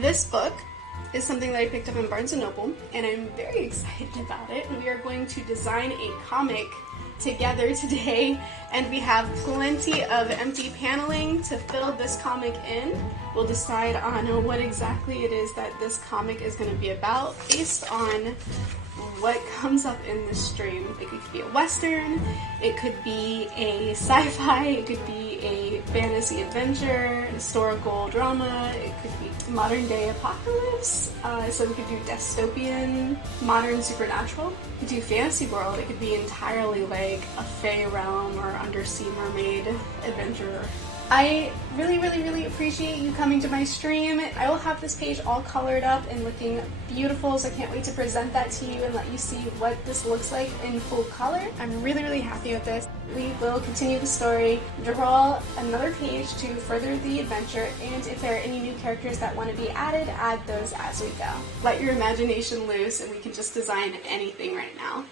This book is something that I picked up in Barnes & Noble, and I'm very excited about it. We are going to design a comic together today, and we have plenty of empty paneling to fill this comic in. We'll decide on what exactly it is that this comic is going to be about based on what comes up in the stream. It could be a western, it could be a sci-fi, it could be a fantasy adventure, historical drama, it could be modern day apocalypse, so we could do dystopian, modern supernatural. We could do fantasy world, it could be entirely like a fae realm or undersea mermaid adventure. I really appreciate you coming to my stream. I will have this page all colored up and looking beautiful, so I can't wait to present that to you and let you see what this looks like in full color. I'm really happy with this. We will continue the story, draw another page to further the adventure, and if there are any new characters that want to be added, add those as we go. Let your imagination loose and we can just design anything right now.